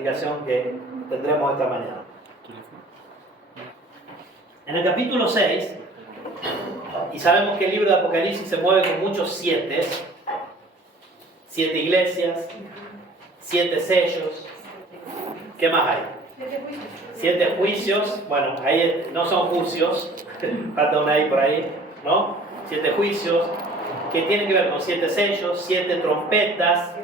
predicación que tendremos esta mañana. En el capítulo 6, y sabemos que el libro de Apocalipsis se mueve con muchos 7 iglesias, 7 sellos. ¿Qué más hay? 7 juicios. Bueno, ahí no son juicios, falta una ahí por ahí, ¿no? 7 juicios que tienen que ver con 7 sellos, 7 trompetas,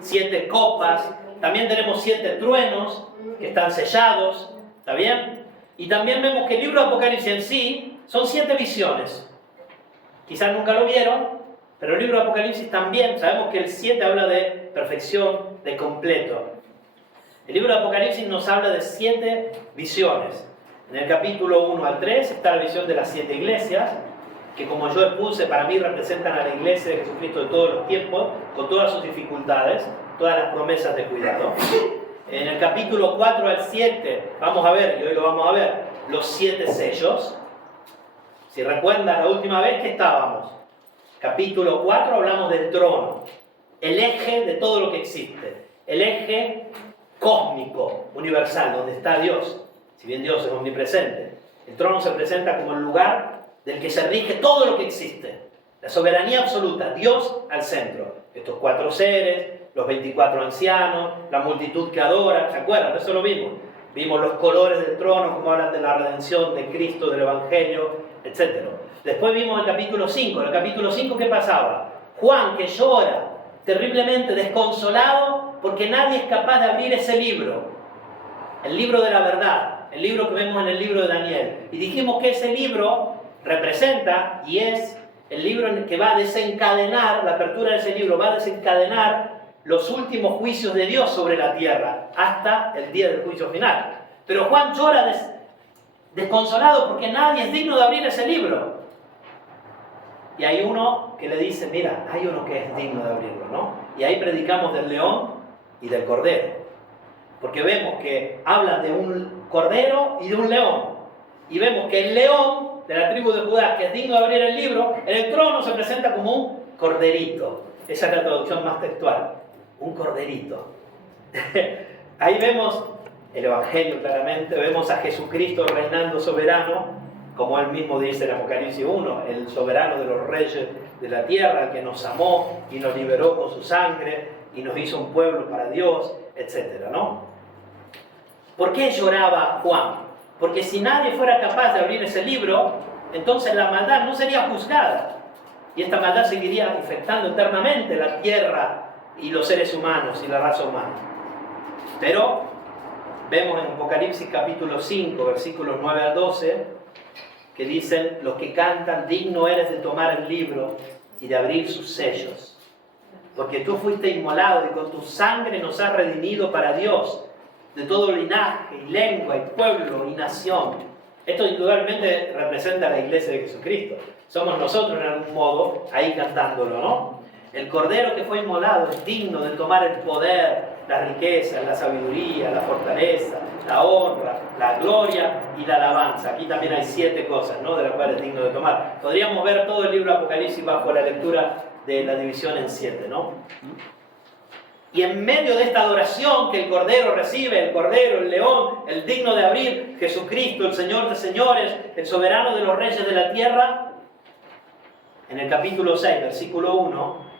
7 copas. También tenemos 7 truenos que están sellados, ¿está bien? Y también vemos que el libro de Apocalipsis en sí son 7 visiones. Quizás nunca lo vieron, pero el libro de Apocalipsis también, sabemos que el 7 habla de perfección, de completo. El libro de Apocalipsis nos habla de 7 visiones. En el capítulo 1 al 3 está la visión de las 7 iglesias, que como yo expuse, para mí representan a la iglesia de Jesucristo de todos los tiempos, con todas sus dificultades, todas las promesas de cuidado. En el capítulo 4 al 7 vamos a ver, y hoy lo vamos a ver, los 7 sellos. Si recuerdan la última vez que estábamos, capítulo 4 hablamos del trono, el eje de todo lo que existe, el eje cósmico, universal, donde está Dios. Si bien Dios es omnipresente, el trono se presenta como el lugar del que se rige todo lo que existe, la soberanía absoluta, Dios al centro. Estos 4 seres, los 24 ancianos, la multitud que adora, ¿se acuerdan? Eso lo vimos. Vimos los colores del trono, como hablan de la redención de Cristo, del Evangelio, etc. Después vimos el capítulo 5. En el capítulo 5, ¿qué pasaba? Juan, que llora terriblemente desconsolado porque nadie es capaz de abrir ese libro, el libro de la verdad, el libro que vemos en el libro de Daniel. Y dijimos que ese libro representa y es el libro en el que va a desencadenar, la apertura de ese libro va a desencadenar los últimos juicios de Dios sobre la tierra hasta el día del juicio final. Pero Juan llora desconsolado porque nadie es digno de abrir ese libro. Y hay uno que le dice, mira, hay uno que es digno de abrirlo, ¿no? Y ahí predicamos del león y del cordero. Porque vemos que hablan de un cordero y de un león. Y vemos que el león de la tribu de Judá, que es digno de abrir el libro, en el trono se presenta como un corderito. Esa es la traducción más textual. Un corderito. Ahí vemos el Evangelio claramente, vemos a Jesucristo reinando soberano, como él mismo dice en Apocalipsis 1, el soberano de los reyes de la tierra, el que nos amó y nos liberó con su sangre y nos hizo un pueblo para Dios, etc., ¿no? ¿Por qué lloraba Juan? Porque si nadie fuera capaz de abrir ese libro, entonces la maldad no sería juzgada. Y esta maldad seguiría infectando eternamente la tierra y los seres humanos y la raza humana. Pero vemos en Apocalipsis capítulo 5, versículos 9 al 12, que dicen, los que cantan, digno eres de tomar el libro y de abrir sus sellos. Porque tú fuiste inmolado y con tu sangre nos has redimido para Dios, de todo linaje, y lengua, y pueblo, y nación. Esto indudablemente representa a la iglesia de Jesucristo. Somos nosotros en algún modo ahí cantándolo, ¿no? El cordero que fue inmolado es digno de tomar el poder, la riqueza, la sabiduría, la fortaleza, la honra, la gloria y la alabanza. Aquí también hay 7 cosas, ¿no?, de las cuales es digno de tomar. Podríamos ver todo el libro de Apocalipsis bajo la lectura de la división en 7, ¿no? Y en medio de esta adoración que el Cordero recibe, el Cordero, el León, el digno de abrir, Jesucristo, el Señor de señores, el soberano de los reyes de la tierra, en el capítulo 6, versículo 1,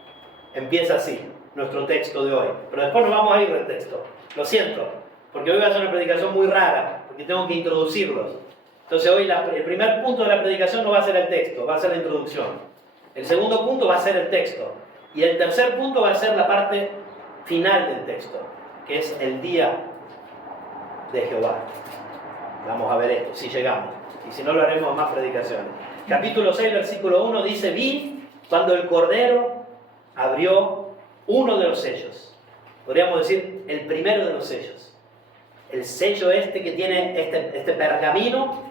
empieza así nuestro texto de hoy. Pero después nos vamos a ir del texto. Lo siento, porque hoy va a ser una predicación muy rara, porque tengo que introducirlos. Entonces hoy el primer punto de la predicación no va a ser el texto, va a ser la introducción. El segundo punto va a ser el texto. Y el tercer punto va a ser la parte final del texto, que es el día de Jehová. Vamos a ver esto, si llegamos. Y si no, lo haremos en más predicaciones. Capítulo 6, versículo 1 dice, vi cuando el Cordero abrió uno de los sellos. Podríamos decir, el primero de los sellos. El sello que tiene este pergamino.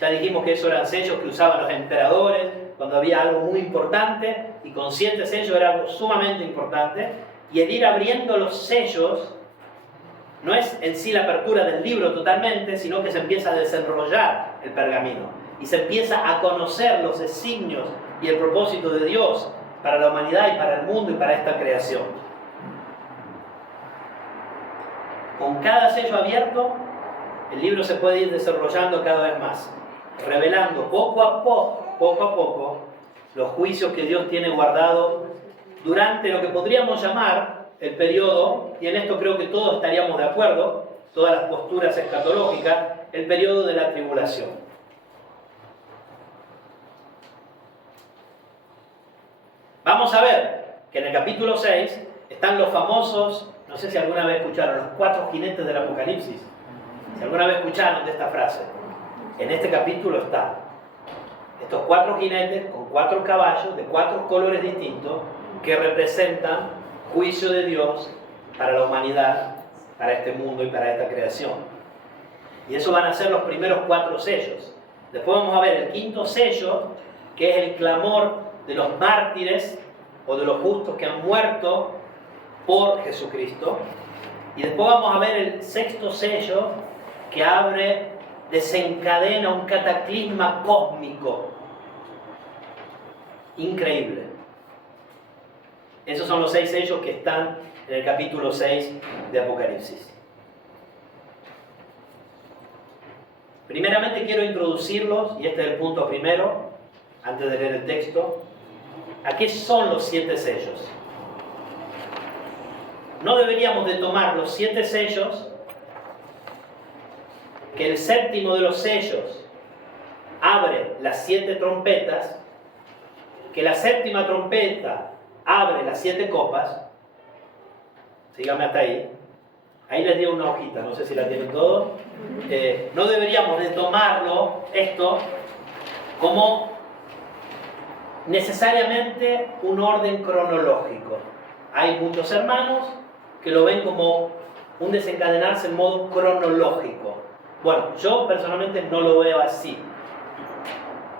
Ya dijimos que esos eran sellos que usaban los emperadores cuando había algo muy importante, y con 7 sellos era algo sumamente importante. Y el ir abriendo los sellos no es en sí la apertura del libro totalmente, sino que se empieza a desenrollar el pergamino y se empieza a conocer los designios y el propósito de Dios para la humanidad y para el mundo y para esta creación. con cada sello abierto, el libro se puede ir desarrollando cada vez más, revelando poco a poco, los juicios que Dios tiene guardado durante lo que podríamos llamar el periodo, y en esto creo que todos estaríamos de acuerdo, todas las posturas escatológicas, el periodo de la tribulación. Vamos a ver que en el capítulo 6 están los famosos, no sé si alguna vez escucharon, los 4 jinetes del Apocalipsis. Si alguna vez escucharon de esta frase, en este capítulo está estos 4 jinetes con 4 caballos de 4 colores distintos que representan juicio de Dios para la humanidad, para este mundo y para esta creación. Y eso van a ser los primeros 4 sellos. Después vamos a ver el 5.º sello, que es el clamor de los mártires o de los justos que han muerto por Jesucristo. Y después vamos a ver el 6.º sello, que desencadena un cataclisma cósmico increíble. Esos son los 6 sellos que están en el capítulo 6 de Apocalipsis. Primeramente quiero introducirlos, y este es el punto primero, antes de leer el texto. ¿A qué son los 7 sellos? No deberíamos de tomar los 7 sellos, que el 7.º de los sellos abre las 7 trompetas, que la 7ª trompeta abre las 7 copas. Síganme hasta ahí. Ahí les di una hojita, no sé si la tienen todos. No deberíamos de tomarlo, esto, como necesariamente un orden cronológico. Hay muchos hermanos que lo ven como un desencadenarse en modo cronológico. Bueno, yo personalmente no lo veo así.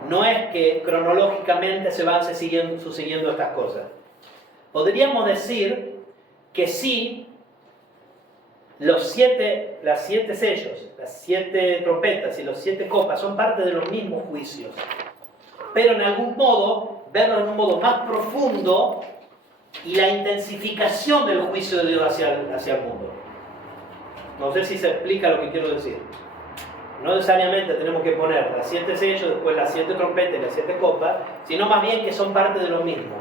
No es que cronológicamente se van sucediendo estas cosas. Podríamos decir que sí, las 7 sellos, las 7 trompetas y los 7 copas son parte de los mismos juicios. Pero en algún modo, verlo en un modo más profundo y la intensificación del juicio de Dios hacia el mundo. No sé si se explica lo que quiero decir. No necesariamente tenemos que poner las 7 sellos, después las 7 trompetas y las 7 copas, sino más bien que son parte de lo mismo.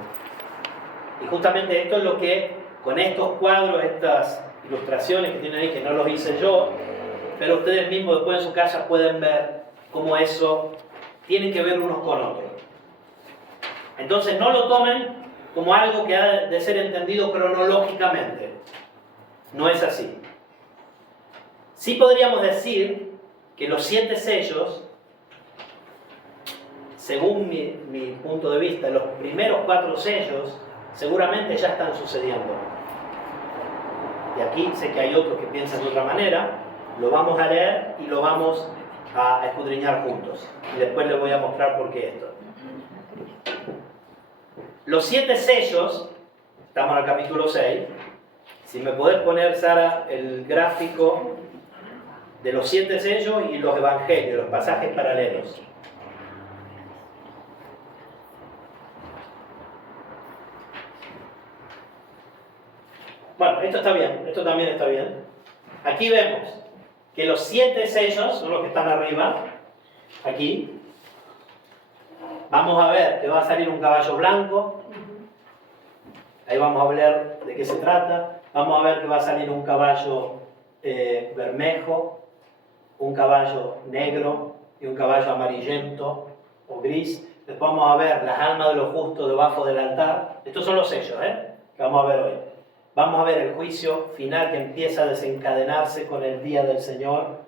Y justamente esto es lo que, con estos cuadros, estas ilustraciones que tienen ahí, que no los hice yo, pero ustedes mismos después en su casa pueden ver cómo eso tiene que ver unos con otros. Entonces no lo tomen como algo que ha de ser entendido cronológicamente. No es así. Sí podríamos decir que los 7 sellos, según mi punto de vista, los primeros 4 sellos seguramente ya están sucediendo. Y aquí sé que hay otros que piensan de otra manera, lo vamos a leer y lo vamos a escudriñar juntos. Y después les voy a mostrar por qué esto. Los 7 sellos, estamos en el capítulo 6, si me podés poner, Sara, el gráfico de los 7 sellos y los evangelios, los pasajes paralelos. Bueno, esto está bien, esto también está bien. Aquí vemos que los 7 sellos son los que están arriba, aquí. Vamos a ver que va a salir un caballo blanco. Ahí vamos a ver de qué se trata. Vamos a ver que va a salir un caballo bermejo, un caballo negro y un caballo amarillento o gris. Después vamos a ver las almas de los justos debajo del altar. Estos son los sellos, que vamos a ver hoy. Vamos a ver el juicio final que empieza a desencadenarse con el día del Señor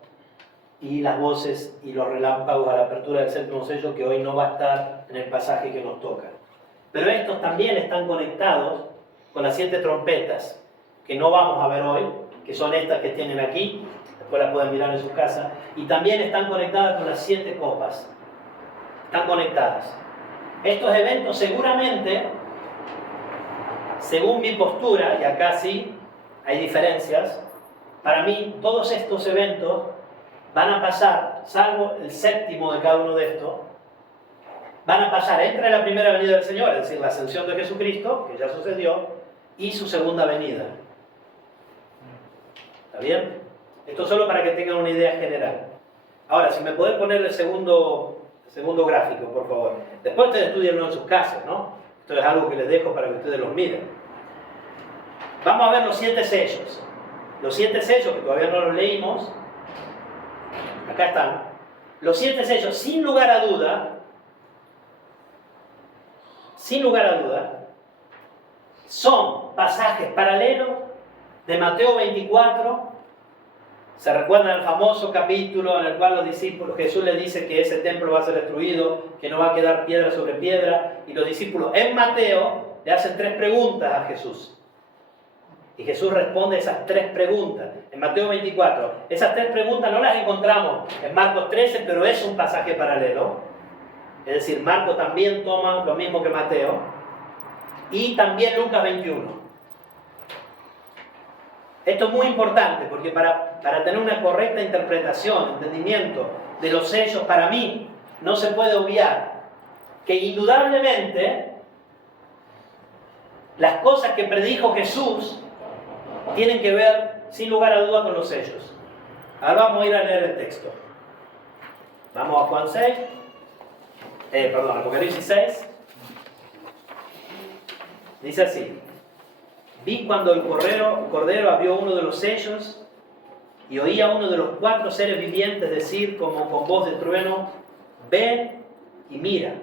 y las voces y los relámpagos a la apertura del 7.º sello, que hoy no va a estar en el pasaje que nos toca. Pero estos también están conectados con las 7 trompetas, que no vamos a ver hoy, que son estas que tienen aquí, después las pueden mirar en su casa, y también están conectadas con las 7 copas. Están conectadas. Estos eventos seguramente, según mi postura, y acá sí hay diferencias, para mí todos estos eventos van a pasar, salvo el 7.º de cada uno de estos, van a pasar entre la primera venida del Señor, es decir, la ascensión de Jesucristo, que ya sucedió, y su segunda venida. ¿Está bien? Esto solo para que tengan una idea general. Ahora, si me podés poner el segundo gráfico, por favor. Después ustedes estudianlo en sus casas, ¿no? Esto es algo que les dejo para que ustedes los miren. Vamos a ver los 7 sellos. Los 7 sellos, que todavía no los leímos. Acá están. Los 7 sellos, sin lugar a duda, son pasajes paralelos de Mateo 24. ¿Se recuerdan el famoso capítulo en el cual los discípulos, Jesús les dice que ese templo va a ser destruido, que no va a quedar piedra sobre piedra? Y los discípulos en Mateo le hacen 3 preguntas a Jesús. Y Jesús responde esas 3 preguntas en Mateo 24. Esas 3 preguntas no las encontramos en Marcos 13, pero es un pasaje paralelo. Es decir, Marcos también toma lo mismo que Mateo. Y también Lucas 21. Esto es muy importante porque para tener una correcta interpretación, entendimiento de los sellos, para mí no se puede obviar que indudablemente las cosas que predijo Jesús tienen que ver, sin lugar a duda, con los sellos. Ahora vamos a ir a leer el texto. Vamos a Juan 6. Apocalipsis 6. Dice así: vi cuando el cordero abrió uno de los sellos y oí a uno de los 4 seres vivientes decir como con voz de trueno: ven y mira.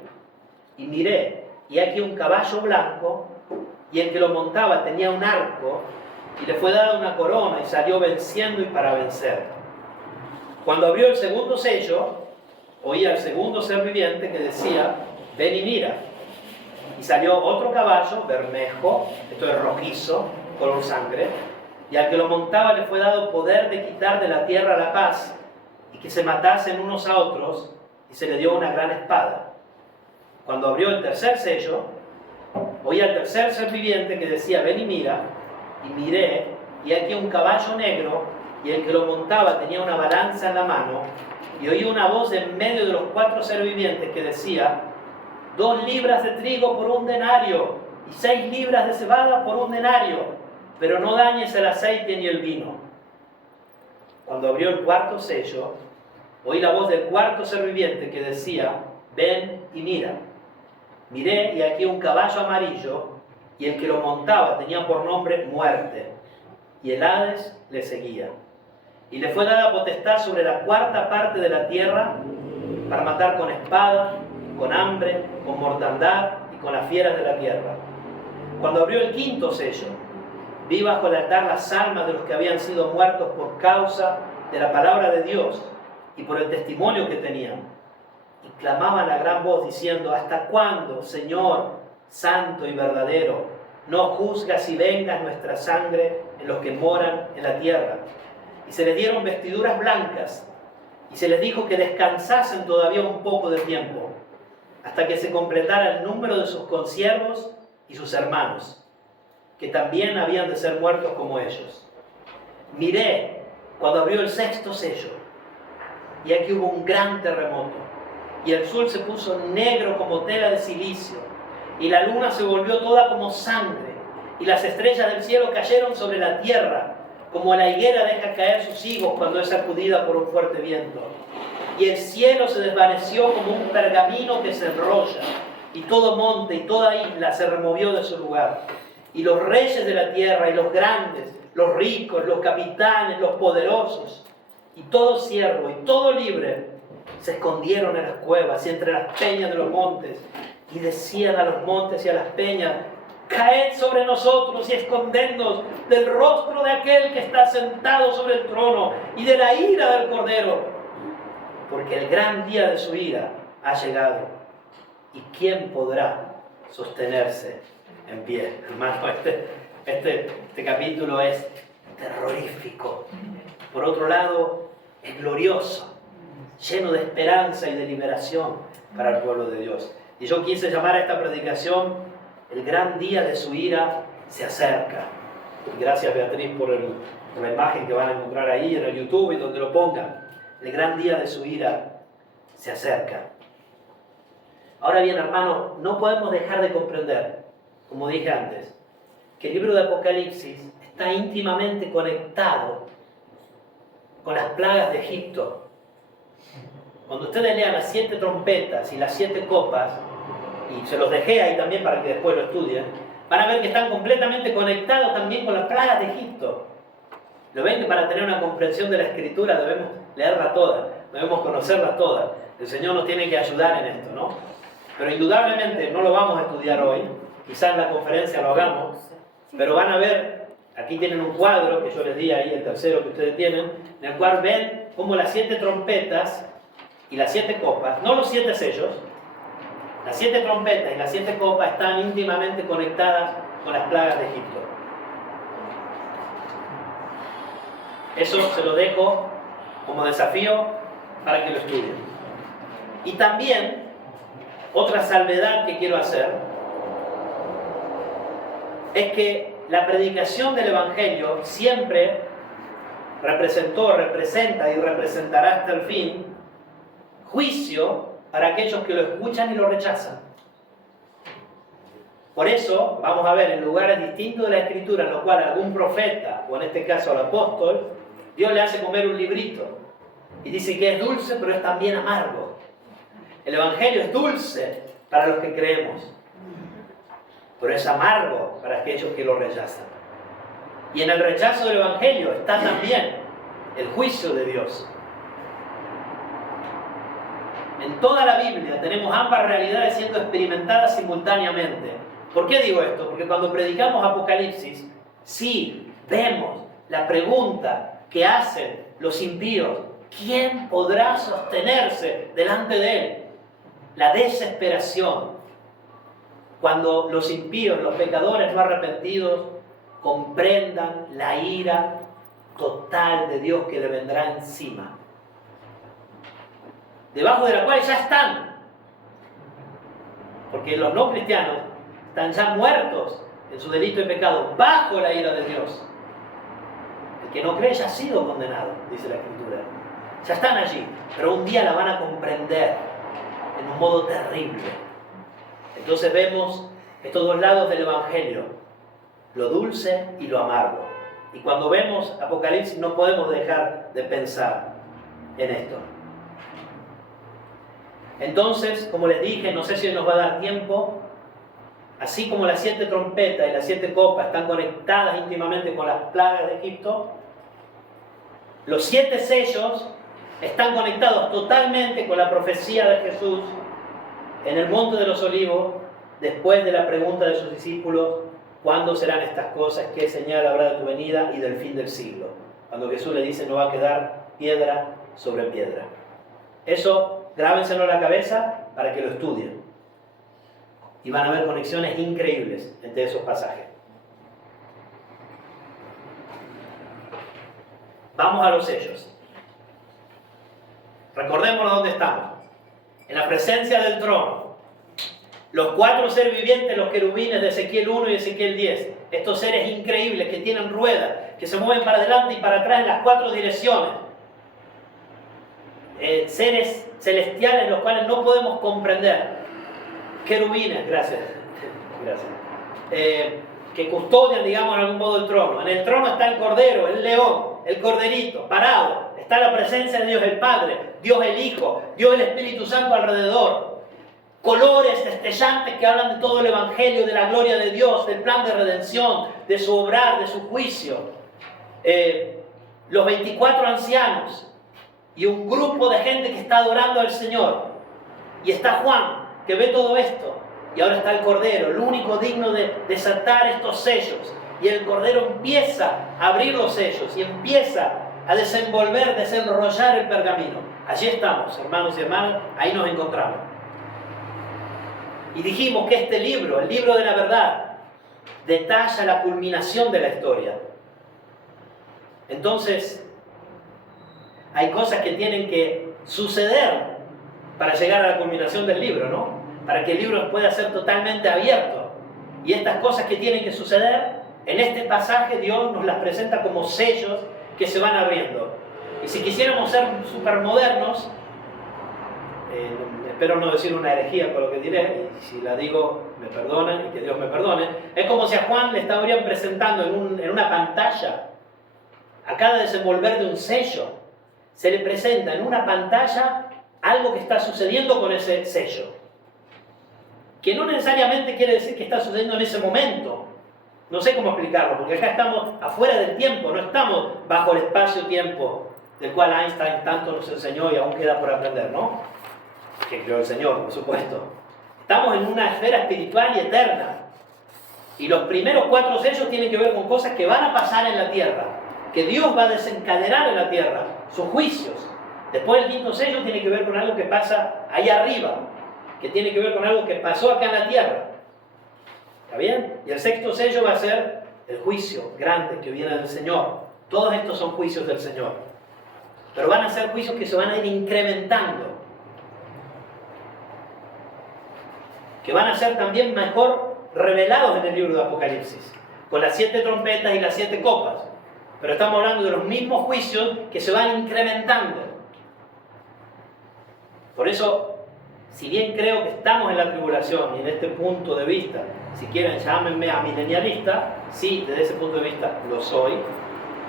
Y miré, y aquí un caballo blanco, y el que lo montaba tenía un arco, y le fue dada una corona, y salió venciendo y para vencer. Cuando abrió el segundo sello, oí al segundo ser viviente que decía: ven y mira. Y salió otro caballo, bermejo, esto es rojizo, color sangre, y al que lo montaba le fue dado poder de quitar de la tierra la paz, y que se matasen unos a otros, y se le dio una gran espada. Cuando abrió el tercer sello, oí al tercer ser viviente que decía: ven y mira. Y miré, y aquí un caballo negro, y el que lo montaba tenía una balanza en la mano, y oí una voz en medio de los 4 seres vivientes que decía: 2 libras de trigo por 1 denario, y 6 libras de cebada por 1 denario, pero no dañes el aceite ni el vino. Cuando abrió el cuarto sello, oí la voz del cuarto ser viviente que decía: ven y mira. Miré, y aquí un caballo amarillo, y el que lo montaba tenía por nombre Muerte, y el Hades le seguía. Y le fue dada potestad sobre la 4ª parte de la tierra para matar con espada, con hambre, con mortandad y con las fieras de la tierra. Cuando abrió el 5.º sello, vi bajo el altar las almas de los que habían sido muertos por causa de la palabra de Dios y por el testimonio que tenían. Y clamaban a gran voz diciendo: ¿hasta cuándo, Señor, santo y verdadero, no juzgas y vengas nuestra sangre en los que moran en la tierra? Y se les dieron vestiduras blancas, y se les dijo que descansasen todavía un poco de tiempo, hasta que se completara el número de sus consiervos y sus hermanos, que también habían de ser muertos como ellos. Miré cuando abrió el 6.º sello, y aquí hubo un gran terremoto, y el sol se puso negro como tela de silicio, y la luna se volvió toda como sangre, y las estrellas del cielo cayeron sobre la tierra, como la higuera deja caer sus higos cuando es sacudida por un fuerte viento. Y el cielo se desvaneció como un pergamino que se enrolla, y todo monte y toda isla se removió de su lugar. Y los reyes de la tierra, y los grandes, los ricos, los capitanes, los poderosos, y todo siervo y todo libre, se escondieron en las cuevas y entre las peñas de los montes, y decían a los montes y a las peñas: caed sobre nosotros y escondednos del rostro de aquel que está sentado sobre el trono y de la ira del Cordero, porque el gran día de su ira ha llegado. ¿Y quién podrá sostenerse en pie? Hermano, este capítulo es terrorífico. Por otro lado, es glorioso, lleno de esperanza y de liberación para el pueblo de Dios. Y yo quise llamar a esta predicación: el gran día de su ira se acerca. Y gracias, Beatriz, por la imagen que van a encontrar ahí en el YouTube y donde lo pongan. El gran día de su ira se acerca. Ahora bien, hermano, no podemos dejar de comprender, como dije antes, que el libro de Apocalipsis está íntimamente conectado con las plagas de Egipto. Cuando ustedes lean las 7 trompetas y las 7 copas, y se los dejé ahí también para que después lo estudien, van a ver que están completamente conectados también con las plagas de Egipto. Lo ven que para tener una comprensión de la Escritura debemos leerla toda, debemos conocerla toda. El Señor nos tiene que ayudar en esto, ¿no? Pero indudablemente no lo vamos a estudiar hoy, quizás en la conferencia lo hagamos, pero van a ver, aquí tienen un cuadro que yo les di ahí, el tercero que ustedes tienen, en el cual ven cómo las 7 trompetas y las 7 copas, no los 7 sellos, las 7 trompetas y las 7 copas están íntimamente conectadas con las plagas de Egipto. Eso se lo dejo como desafío para que lo estudien. Y también, otra salvedad que quiero hacer, es que la predicación del Evangelio siempre representó, representa y representará hasta el fin juicio para aquellos que lo escuchan y lo rechazan. Por eso, vamos a ver en lugares distintos de la Escritura en los cuales algún profeta, o en este caso el apóstol, Dios le hace comer un librito y dice que es dulce, pero es también amargo. El Evangelio es dulce para los que creemos, pero es amargo para aquellos que lo rechazan. Y en el rechazo del Evangelio está también el juicio de Dios. En toda la Biblia tenemos ambas realidades siendo experimentadas simultáneamente. ¿Por qué digo esto? Porque cuando predicamos Apocalipsis, sí vemos la pregunta que hacen los impíos: ¿quién podrá sostenerse delante de él? La desesperación. Cuando los impíos, los pecadores no arrepentidos, comprendan la ira total de Dios que le vendrá encima, debajo de la cual ya están, porque los no cristianos están ya muertos en su delito y pecado, bajo la ira de Dios. El que no cree ya ha sido condenado, dice la Escritura. Ya están allí, pero un día la van a comprender en un modo terrible. Entonces vemos estos dos lados del Evangelio, lo dulce y lo amargo. Y cuando vemos Apocalipsis no podemos dejar de pensar en esto. Entonces, como les dije, no sé si nos va a dar tiempo, así como las 7 trompetas y las 7 copas están conectadas íntimamente con las plagas de Egipto, los 7 sellos están conectados totalmente con la profecía de Jesús en el Monte de los Olivos, después de la pregunta de sus discípulos: ¿cuándo serán estas cosas? ¿Qué señal habrá de tu venida y del fin del siglo? Cuando Jesús le dice: no va a quedar piedra sobre piedra. Eso grábenselo en la cabeza para que lo estudien. Y van a ver conexiones increíbles entre esos pasajes. Vamos a los sellos. Recordémonos dónde estamos. En la presencia del trono. Los 4 seres vivientes, los querubines de Ezequiel 1 y Ezequiel 10. Estos seres increíbles que tienen ruedas, que se mueven para adelante y para atrás en las 4 direcciones. Seres celestiales los cuales no podemos comprender. Querubines, gracias. Que custodian, digamos, en algún modo el trono. En el trono está el cordero, el león, el corderito, parado. Está la presencia de Dios el Padre, Dios el Hijo, Dios el Espíritu Santo alrededor. Colores destellantes que hablan de todo el Evangelio, de la gloria de Dios, del plan de redención, de su obrar, de su juicio. Los 24 ancianos y un grupo de gente que está adorando al Señor. Y está Juan, que ve todo esto. Y ahora está el Cordero, el único digno de desatar estos sellos. Y el Cordero empieza a abrir los sellos y empieza a desenrollar el pergamino. Allí estamos, hermanos y hermanas, ahí nos encontramos. Y dijimos que este libro, el libro de la verdad, detalla la culminación de la historia. Entonces, hay cosas que tienen que suceder para llegar a la culminación del libro, ¿no? Para que el libro pueda ser totalmente abierto. Y estas cosas que tienen que suceder, en este pasaje Dios nos las presenta como sellos que se van abriendo. Y si quisiéramos ser supermodernos, espero no decir una herejía con lo que diré, y si la digo, me perdonen y que Dios me perdone, es como si a Juan le estarían presentando en una pantalla a cada desenvolver de un sello se le presenta en una pantalla algo que está sucediendo con ese sello. Que no necesariamente quiere decir que está sucediendo en ese momento. No sé cómo explicarlo, porque acá estamos afuera del tiempo, no estamos bajo el espacio-tiempo del cual Einstein tanto nos enseñó y aún queda por aprender, ¿no? Que creó el Señor, por supuesto. Estamos en una esfera espiritual y eterna. Y los primeros 4 sellos tienen que ver con cosas que van a pasar en la tierra, que Dios va a desencadenar en la tierra, sus juicios. Después el 5.º sello tiene que ver con algo que pasa ahí arriba, que tiene que ver con algo que pasó acá en la tierra. ¿Está bien? Y el 6.º sello va a ser el juicio grande que viene del Señor. Todos estos son juicios del Señor. Pero van a ser juicios que se van a ir incrementando. Que van a ser también mejor revelados en el libro de Apocalipsis, con las 7 trompetas y las 7 copas. Pero estamos hablando de los mismos juicios que se van incrementando. Por eso, si bien creo que estamos en la tribulación y en este punto de vista, si quieren llámenme amilenialista, sí, desde ese punto de vista lo soy.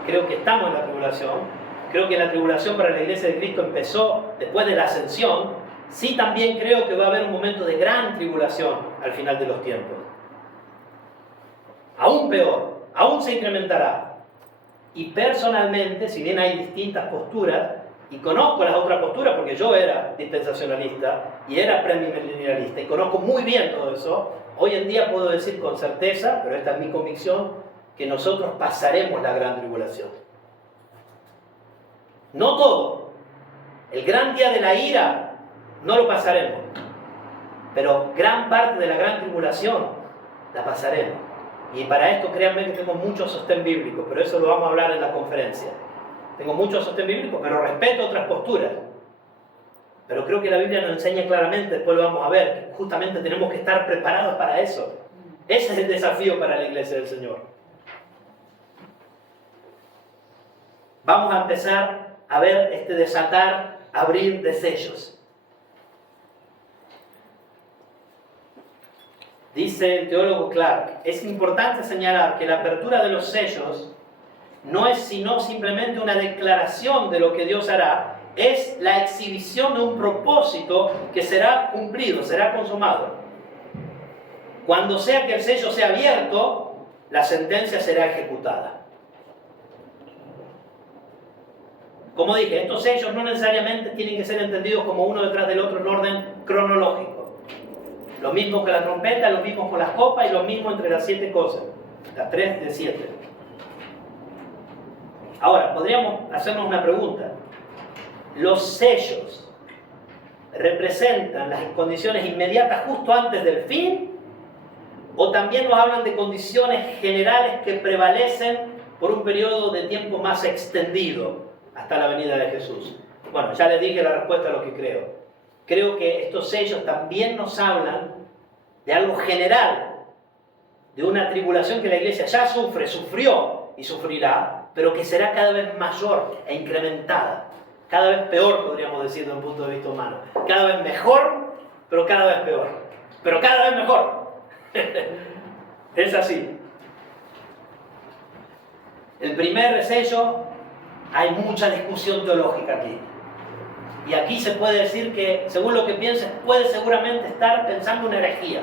Creo que estamos en la tribulación. Creo que la tribulación para la Iglesia de Cristo empezó después de la ascensión. Sí, también creo que va a haber un momento de gran tribulación al final de los tiempos. Aún peor, aún se incrementará. Y personalmente, si bien hay distintas posturas, y conozco las otras posturas porque yo era dispensacionalista y era premilenialista y conozco muy bien todo eso, hoy en día puedo decir con certeza, pero esta es mi convicción, que nosotros pasaremos la gran tribulación. No todo. El gran día de la ira no lo pasaremos, pero gran parte de la gran tribulación la pasaremos. Y para esto créanme que tengo mucho sostén bíblico, pero eso lo vamos a hablar en la conferencia. Tengo mucho sostén bíblico, pero respeto otras posturas. Pero creo que la Biblia nos enseña claramente, después lo vamos a ver, que justamente tenemos que estar preparados para eso. Ese es el desafío para la Iglesia del Señor. Vamos a empezar a ver este desatar, abrir de sellos. Dice el teólogo Clark, es importante señalar que la apertura de los sellos no es sino simplemente una declaración de lo que Dios hará, es la exhibición de un propósito que será cumplido, será consumado. Cuando sea que el sello sea abierto, la sentencia será ejecutada. Como dije, estos sellos no necesariamente tienen que ser entendidos como uno detrás del otro en orden cronológico. Lo mismo que la trompeta, lo mismo con las copas y lo mismo entre las 7 cosas. Las 3 de 7. Ahora, podríamos hacernos una pregunta. ¿Los sellos representan las condiciones inmediatas justo antes del fin? ¿O también nos hablan de condiciones generales que prevalecen por un periodo de tiempo más extendido hasta la venida de Jesús? Bueno, ya les dije la respuesta a lo que creo. Creo que estos sellos también nos hablan de algo general, de una tribulación que la Iglesia ya sufre, sufrió y sufrirá, pero que será cada vez mayor e incrementada. Cada vez peor, podríamos decir, desde un punto de vista humano. Cada vez mejor, pero cada vez peor. Pero cada vez mejor. Es así. El primer sello, hay mucha discusión teológica aquí. Y aquí se puede decir que, según lo que pienses, puede seguramente estar pensando una herejía.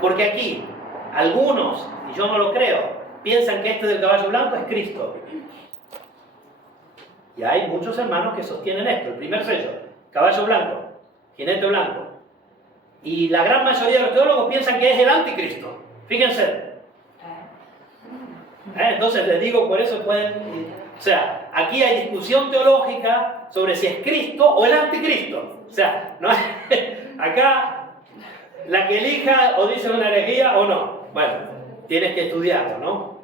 Porque aquí, algunos, y yo no lo creo, piensan que este del caballo blanco es Cristo. Y hay muchos hermanos que sostienen esto. El primer sello, caballo blanco, jinete blanco. Y la gran mayoría de los teólogos piensan que es el anticristo. Fíjense. Entonces les digo, por eso pueden... O sea, aquí hay discusión teológica sobre si es Cristo o el anticristo. O sea, no acá la que elija o dice una herejía o no. Bueno, tienes que estudiarlo, ¿no?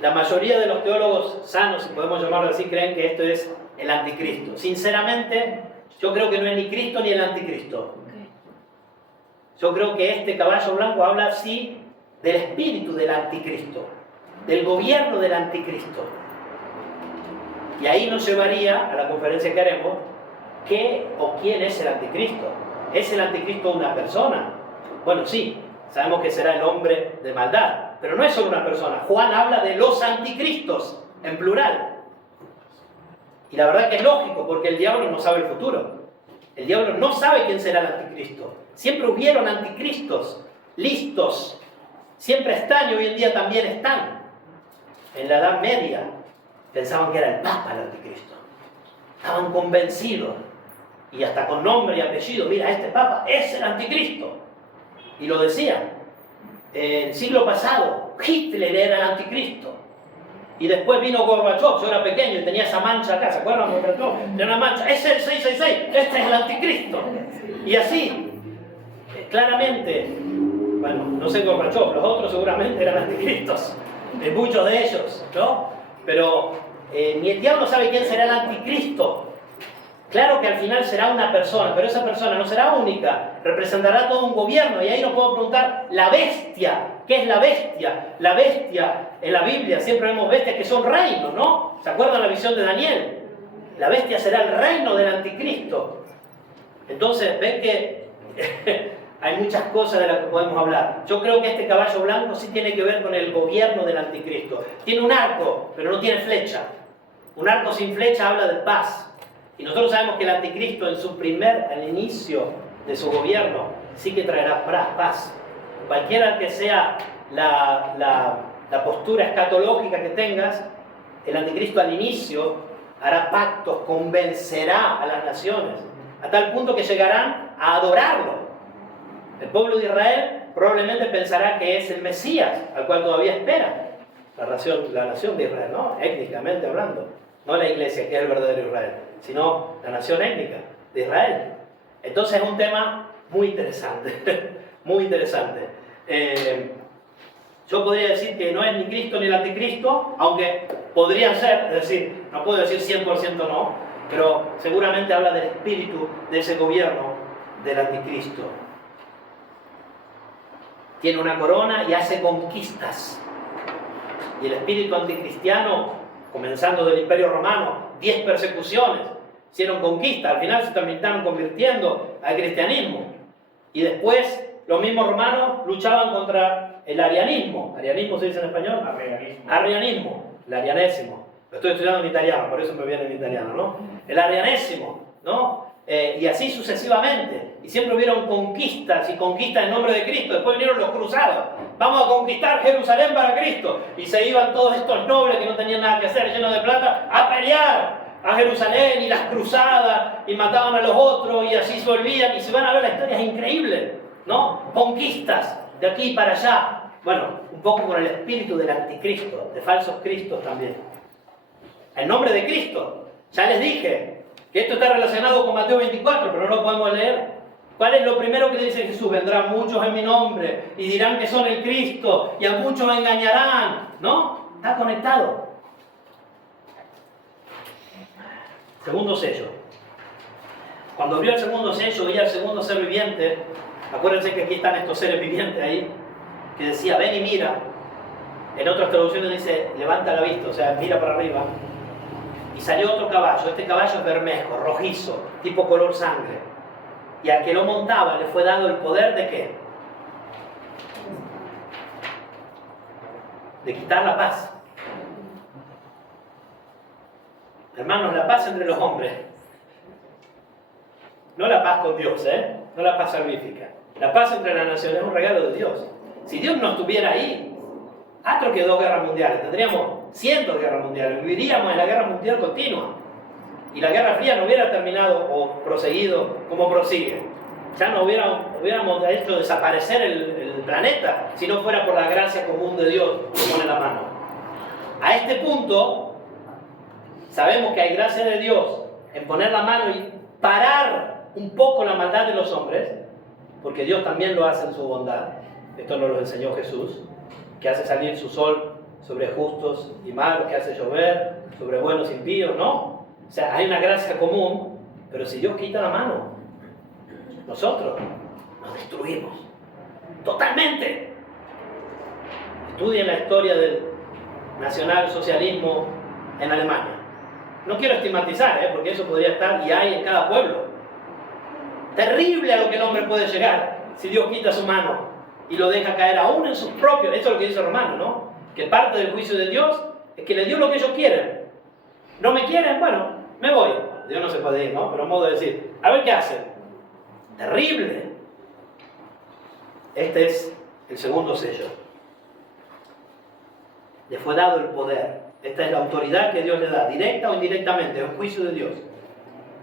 La mayoría de los teólogos sanos, si podemos llamarlo así, creen que esto es el anticristo. Sinceramente, yo creo que no es ni Cristo ni el anticristo. Yo creo que este caballo blanco habla, sí, del espíritu del anticristo, del gobierno del anticristo. Y ahí nos llevaría a la conferencia que haremos, ¿qué o quién es el anticristo? ¿Es el anticristo una persona? Bueno, sí, sabemos que será el hombre de maldad, pero no es solo una persona. Juan habla de los anticristos, en plural. Y la verdad que es lógico, porque el diablo no sabe el futuro. El diablo no sabe quién será el anticristo. Siempre hubieron anticristos listos. Siempre están y hoy en día también están. En la Edad Media pensaban que era el Papa el anticristo. Estaban convencidos. Y hasta con nombre y apellido. Mira, este Papa es el anticristo. Y lo decían. El siglo pasado, Hitler era el anticristo. Y después vino Gorbachev, yo era pequeño y tenía esa mancha acá, ¿se acuerdan? Tenía una mancha, es el 666, este es el anticristo. Y así, claramente, bueno, no sé Gorbachev, los otros seguramente eran anticristos, muchos de ellos, ¿no? Pero ni el diablo sabe quién será el anticristo. Claro que al final será una persona, pero esa persona no será única, representará todo un gobierno. Y ahí nos podemos preguntar, la bestia, ¿qué es la bestia? La bestia, en la Biblia siempre vemos bestias que son reinos, ¿no? ¿Se acuerdan la visión de Daniel? La bestia será el reino del anticristo. Entonces, ven que hay muchas cosas de las que podemos hablar. Yo creo que este caballo blanco sí tiene que ver con el gobierno del anticristo. Tiene un arco, pero no tiene flecha. Un arco sin flecha habla de paz. Y nosotros sabemos que el anticristo al inicio de su gobierno, sí que traerá paz. Cualquiera que sea la postura escatológica que tengas, el anticristo al inicio hará pactos, convencerá a las naciones, a tal punto que llegarán a adorarlo. El pueblo de Israel probablemente pensará que es el Mesías, al cual todavía espera la nación de Israel, ¿no? Étnicamente hablando. No la iglesia, que es el verdadero Israel, sino la nación étnica de Israel. Entonces es un tema muy interesante, muy interesante. Yo podría decir que no es ni Cristo ni el anticristo, aunque podrían ser, es decir, no puedo decir 100% no, pero seguramente habla del espíritu de ese gobierno del anticristo. Tiene una corona y hace conquistas. Y el espíritu anticristiano, comenzando del Imperio Romano, 10 persecuciones, hicieron conquistas, al final se terminaron convirtiendo al cristianismo. Y después los mismos romanos luchaban contra el arianismo. ¿Arianismo se dice en español? Arrianismo, el arianesimo. Lo estoy estudiando en italiano, por eso me viene en italiano, ¿no? El arianesimo, ¿no? Y así sucesivamente. Y siempre hubieron conquistas y conquistas en nombre de Cristo. Después vinieron los cruzados. Vamos a conquistar Jerusalén para Cristo. Y se iban todos estos nobles que no tenían nada que hacer, llenos de plata, a pelear a Jerusalén y las cruzadas. Y mataban a los otros y así se volvían. Y si van a ver, la historia es increíble, ¿no? Conquistas de aquí para allá. Bueno, un poco con el espíritu del anticristo, de falsos cristos también. En nombre de Cristo. Ya les dije que esto está relacionado con Mateo 24, pero no lo podemos leer. ¿Cuál es lo primero que le dice Jesús? Vendrán muchos en mi nombre y dirán que son el Cristo y a muchos me engañarán. ¿No? Está conectado. Segundo sello. Cuando abrió el segundo sello, veía el segundo ser viviente. Acuérdense que aquí están estos seres vivientes ahí, que decía, ven y mira. En otras traducciones dice, levanta la vista, o sea, mira para arriba. Y salió otro caballo. Este caballo es bermejo, rojizo, tipo color sangre. Y al que lo montaba le fue dado el poder ¿de qué? De quitar la paz. Hermanos, la paz entre los hombres. No la paz con Dios, no la paz salvífica. La paz entre las naciones es un regalo de Dios. Si Dios no estuviera ahí, otro que 2 guerras mundiales, tendríamos cientos de guerras mundiales, viviríamos en la guerra mundial continua. Y la Guerra Fría no hubiera terminado o proseguido como prosigue. Ya no hubiéramos hecho desaparecer el planeta si no fuera por la gracia común de Dios que pone la mano. A este punto, sabemos que hay gracia de Dios en poner la mano y parar un poco la maldad de los hombres, porque Dios también lo hace en su bondad. Esto nos lo enseñó Jesús, que hace salir su sol sobre justos y malos, que hace llover sobre buenos y impíos, ¿no? O sea, hay una gracia común, pero si Dios quita la mano, nosotros nos destruimos totalmente. Estudien la historia del nacionalsocialismo en Alemania. No quiero estigmatizar, porque eso podría estar y hay en cada pueblo. Terrible a lo que el hombre puede llegar si Dios quita su mano y lo deja caer aún en sus propios. Eso es lo que dice Romano, ¿no? Que parte del juicio de Dios es que le dio lo que ellos quieren. ¿No me quieren? Bueno, me voy. Dios no se puede ir, ¿no? Pero modo de decir, a ver qué hacen. Terrible. Este es el segundo sello. Le fue dado el poder. Esta es la autoridad que Dios le da, directa o indirectamente, es un juicio de Dios.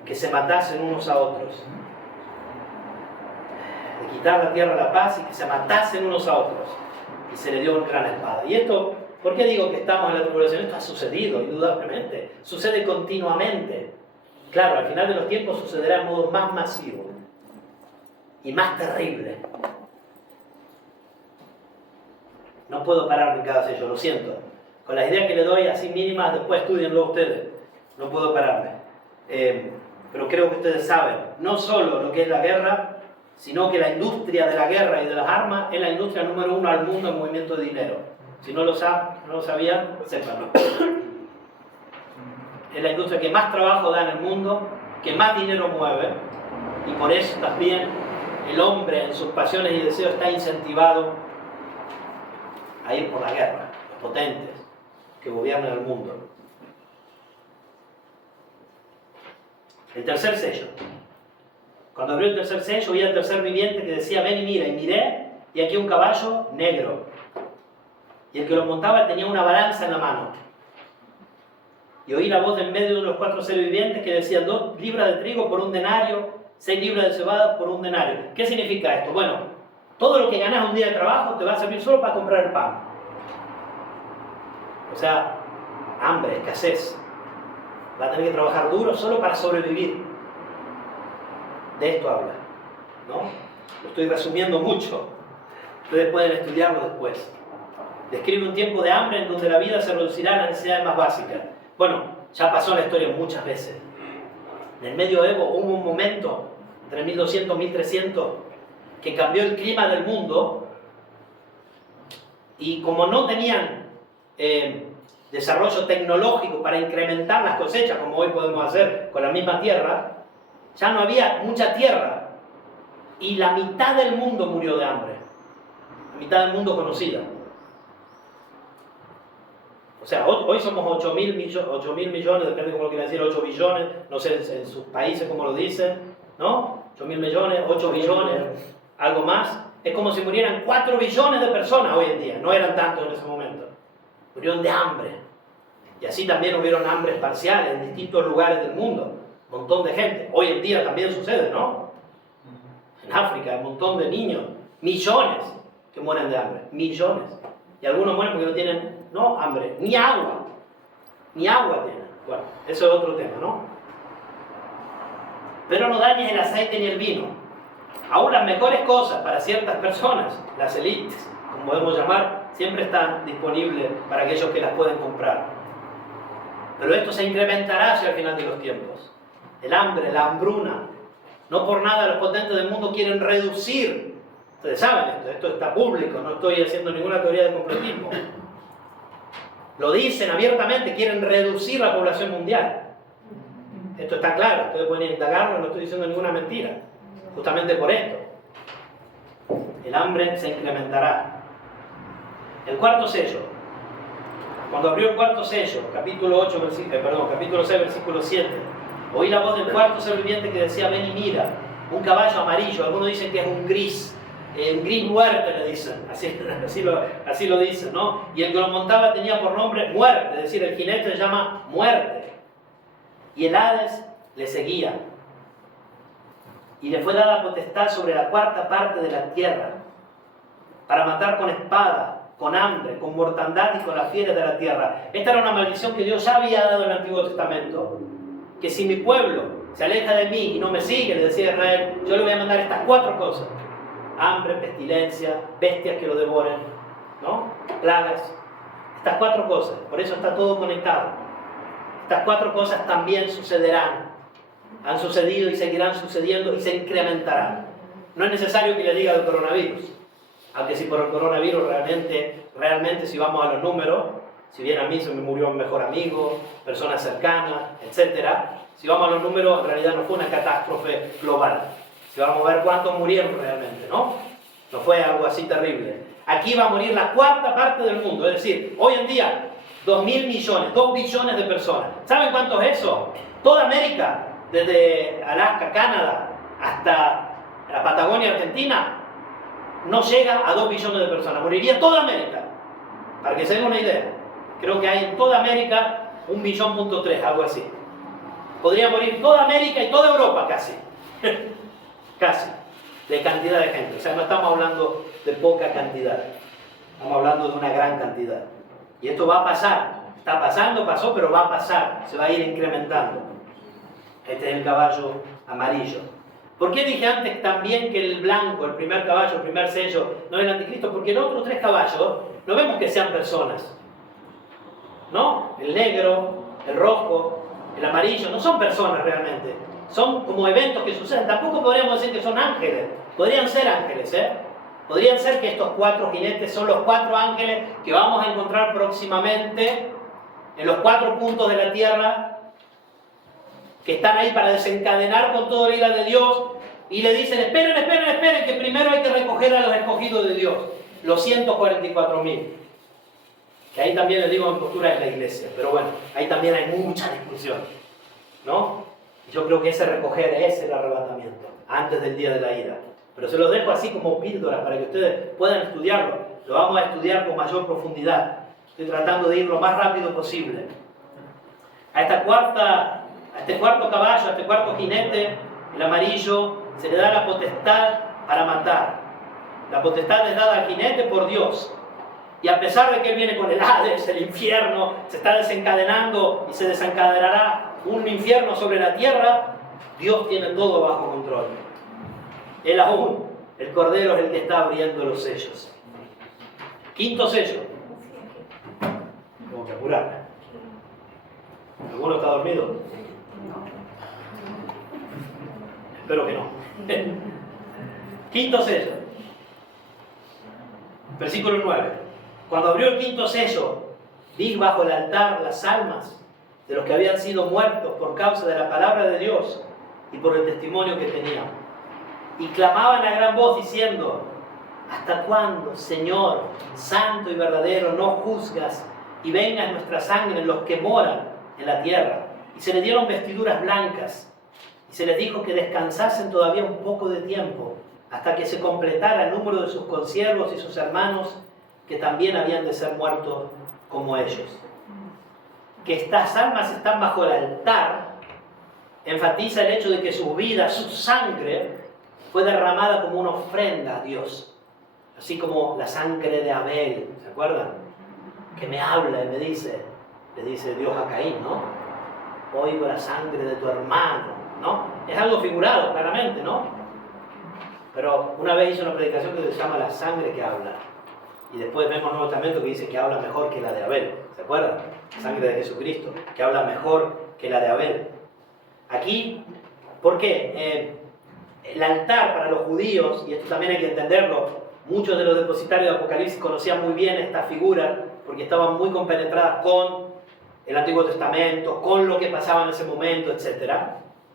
Que se matasen unos a otros. De quitar la tierra a la paz y que se matasen unos a otros. Y se le dio una gran espada. Y esto, ¿por qué digo que estamos en la tribulación? Esto ha sucedido, indudablemente. Sucede continuamente. Claro, al final de los tiempos sucederá de modo más masivo y más terrible. No puedo pararme en cada sello, lo siento. Con las ideas que le doy, así mínimas, después estudienlo ustedes. No puedo pararme. Pero creo que ustedes saben, no solo lo que es la guerra, sino que la industria de la guerra y de las armas es la industria número 1 al mundo en movimiento de dinero. Si no lo sabían, sépanlo. Es la industria que más trabajo da en el mundo, que más dinero mueve, y por eso también el hombre en sus pasiones y deseos está incentivado a ir por la guerra, los potentes que gobiernan el mundo. El tercer sello. Cuando abrió el tercer sello, vi al tercer viviente que decía, ven y mira, y miré, y aquí un caballo negro. Y el que lo montaba tenía una balanza en la mano. Y oí la voz en medio de los 4 seres vivientes que decían 2 libras de trigo por 1 denario, 6 libras de cebada por 1 denario. ¿Qué significa esto? Bueno, todo lo que ganas un día de trabajo te va a servir solo para comprar el pan. O sea, hambre, escasez. Va a tener que trabajar duro solo para sobrevivir. De esto habla, ¿no? Lo estoy resumiendo mucho. Ustedes pueden estudiarlo después. Describe un tiempo de hambre en donde la vida se reducirá a las necesidades más básicas. Bueno, ya pasó en la historia muchas veces. En el medioevo hubo un momento, entre 1200 y 1300, que cambió el clima del mundo y como no tenían desarrollo tecnológico para incrementar las cosechas, como hoy podemos hacer con la misma tierra, ya no había mucha tierra y la mitad del mundo murió de hambre. La mitad del mundo conocida. O sea, hoy somos 8.000 millones, depende de cómo lo quieran decir, 8 billones, no sé en sus países cómo lo dicen, ¿no? 8.000 millones, 8 billones, algo más. Es como si murieran 4 billones de personas hoy en día, no eran tantos en ese momento. Murieron de hambre. Y así también hubieron hambres parciales en distintos lugares del mundo. Un montón de gente. Hoy en día también sucede, ¿no? En África, un montón de niños, millones que mueren de hambre, millones. Y algunos mueren porque no tienen, no hambre, ni agua. Ni agua tienen. Bueno, eso es otro tema, ¿no? Pero no dañes el aceite ni el vino. Aún las mejores cosas para ciertas personas, las élites, como podemos llamar, siempre están disponibles para aquellos que las pueden comprar. Pero esto se incrementará hacia el final de los tiempos. El hambre, la hambruna. No por nada los potentes del mundo quieren reducir. Ustedes saben esto está público, no estoy haciendo ninguna teoría de complotismo. Lo dicen abiertamente, quieren reducir la población mundial. Esto está claro, ustedes pueden indagarlo, no estoy diciendo ninguna mentira. Justamente por esto. El hambre se incrementará. El cuarto sello. Cuando abrió el cuarto sello, capítulo 6, versículo 7, oí la voz del cuarto ser viviente que decía, ven y mira, un caballo amarillo, algunos dicen que es un gris muerte le dicen, así lo dicen, ¿no? Y el que lo montaba tenía por nombre muerte, es decir, el jinete se llama muerte. Y el Hades le seguía. Y le fue dada potestad sobre la 4ª parte de la tierra, para matar con espada, con hambre, con mortandad y con las fieras de la tierra. Esta era una maldición que Dios ya había dado en el Antiguo Testamento, que si mi pueblo se aleja de mí y no me sigue, le decía Israel, yo le voy a mandar estas 4 cosas. Hambre, pestilencia, bestias que lo devoren, ¿no? Plagas. Estas 4 cosas, por eso está todo conectado. Estas 4 cosas también sucederán. Han sucedido y seguirán sucediendo y se incrementarán. No es necesario que le diga del coronavirus. Aunque si por el coronavirus realmente si vamos a los números, si bien a mí se me murió un mejor amigo, personas cercanas, etc. Si vamos a los números, en realidad no fue una catástrofe global. Si vamos a ver cuántos murieron realmente, ¿no? No fue algo así terrible. Aquí va a morir la 4ª parte del mundo. Es decir, hoy en día, 2.000 millones, 2 billones de personas. ¿Saben cuánto es eso? Toda América, desde Alaska, Canadá, hasta la Patagonia Argentina, no llega a 2 billones de personas. Moriría toda América. Para que se den una idea. Creo que hay en toda América 1,3 billones, algo así. Podría morir toda América y toda Europa casi. Casi. De cantidad de gente. O sea, no estamos hablando de poca cantidad. Estamos hablando de una gran cantidad. Y esto va a pasar. Está pasando, pasó, pero va a pasar. Se va a ir incrementando. Este es el caballo amarillo. ¿Por qué dije antes también que el blanco, el primer caballo, el primer sello, no es el anticristo? Porque los otros 3 caballos no vemos que sean personas. ¿No? El negro, el rojo, el amarillo, no son personas realmente. Son como eventos que suceden. Tampoco podríamos decir que son ángeles. Podrían ser ángeles, ¿eh? Podrían ser que estos 4 jinetes son los 4 ángeles que vamos a encontrar próximamente en los 4 puntos de la tierra, que están ahí para desencadenar con toda la ira de Dios, y le dicen, esperen, que primero hay que recoger a los escogidos de Dios, los 144.000. Que ahí también les digo en postura es la iglesia, pero bueno, ahí también hay mucha discusión, ¿no? Yo creo que ese recoger es el arrebatamiento, antes del día de la ira. Pero se los dejo así como píldoras para que ustedes puedan estudiarlo. Lo vamos a estudiar con mayor profundidad. Estoy tratando de ir lo más rápido posible. A este cuarto caballo, a este cuarto jinete, el amarillo, se le da la potestad para matar. La potestad es dada al jinete por Dios. Y a pesar de que él viene con el Hades, el infierno, se está desencadenando y se desencadenará un infierno sobre la tierra, Dios tiene todo bajo control. Él aún, el Cordero, es el que está abriendo los sellos. Quinto sello. Tengo que apurarme. ¿Alguno está dormido? Espero que no. Quinto sello. Versículo 9. Cuando abrió el quinto sello, vi bajo el altar las almas de los que habían sido muertos por causa de la palabra de Dios y por el testimonio que tenían. Y clamaban a gran voz diciendo, ¿hasta cuándo, Señor, santo y verdadero, no juzgas y vengas nuestra sangre en los que moran en la tierra? Y se les dieron vestiduras blancas y se les dijo que descansasen todavía un poco de tiempo hasta que se completara el número de sus consiervos y sus hermanos que también habían de ser muertos como ellos. Que estas almas están bajo el altar enfatiza el hecho de que su vida, su sangre, fue derramada como una ofrenda a Dios. Así como la sangre de Abel, ¿se acuerdan? Que me habla y me dice, le dice Dios a Caín, ¿no? Oigo la sangre de tu hermano, ¿no? Es algo figurado, claramente, ¿no? Pero una vez hice una predicación que se llama La sangre que habla. Y después vemos el Nuevo Testamento que dice que habla mejor que la de Abel. ¿Se acuerdan? La sangre de Jesucristo, que habla mejor que la de Abel. Aquí, ¿por qué? El altar para los judíos, y esto también hay que entenderlo, muchos de los depositarios de Apocalipsis conocían muy bien esta figura, porque estaban muy compenetradas con el Antiguo Testamento, con lo que pasaba en ese momento, etc.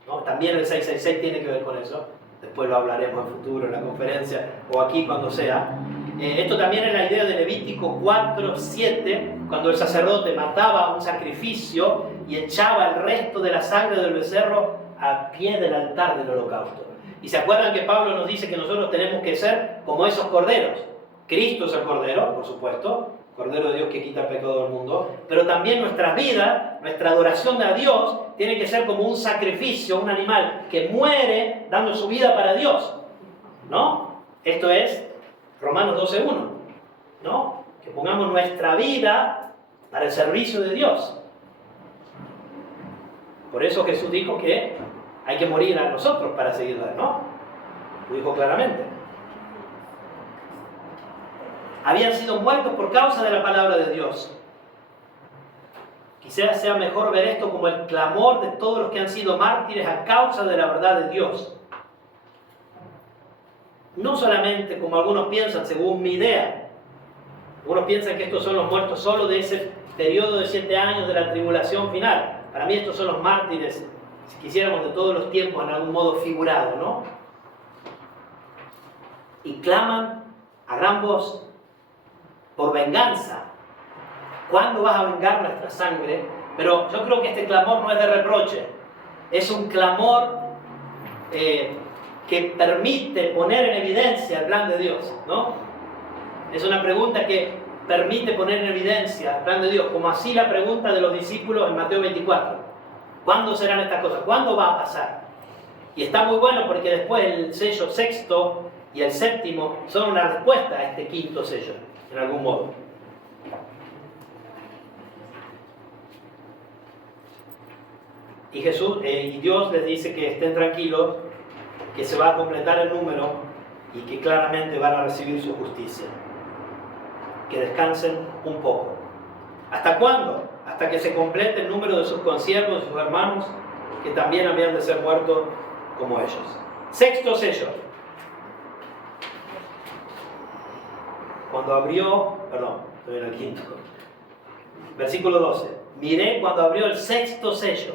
¿No? También el 666 tiene que ver con eso. Después lo hablaremos en futuro, en la conferencia, o aquí cuando sea. Esto también es la idea de Levítico 4:7, cuando el sacerdote mataba un sacrificio y echaba el resto de la sangre del becerro a pie del altar del holocausto. Y se acuerdan que Pablo nos dice que nosotros tenemos que ser como esos corderos. Cristo es el cordero, por supuesto, Cordero de Dios que quita el pecado del mundo, pero también nuestra vida, nuestra adoración a Dios, tiene que ser como un sacrificio, un animal que muere dando su vida para Dios, ¿no? Esto es Romanos 12:1, ¿no? Que pongamos nuestra vida para el servicio de Dios. Por eso Jesús dijo que hay que morir a nosotros para seguirla, ¿no? Lo dijo claramente. Habían sido muertos por causa de la palabra de Dios. Quizás sea mejor ver esto como el clamor de todos los que han sido mártires a causa de la verdad de Dios. No solamente como algunos piensan, según mi idea. Algunos piensan que estos son los muertos solo de ese periodo de 7 años de la tribulación final. Para mí estos son los mártires, si quisiéramos, de todos los tiempos, en algún modo figurado, ¿no? Y claman a gran voz por venganza. ¿Cuándo vas a vengar nuestra sangre? Pero yo creo que este clamor no es de reproche. es un clamor que permite poner en evidencia el plan de Dios, ¿no? Es una pregunta que permite poner en evidencia el plan de Dios, como así la pregunta de los discípulos en Mateo 24. ¿Cuándo serán estas cosas? ¿Cuándo va a pasar? Y está muy bueno porque después el sello sexto y el séptimo son una respuesta a este quinto sello, en algún modo. Y Dios les dice que estén tranquilos, que se va a completar el número y que claramente van a recibir su justicia. Que descansen un poco. ¿Hasta cuándo? Hasta que se complete el número de sus consiervos y sus hermanos, que también habían de ser muertos como ellos. Sexto sello. Estoy en el quinto. Versículo 12. Miré cuando abrió el sexto sello,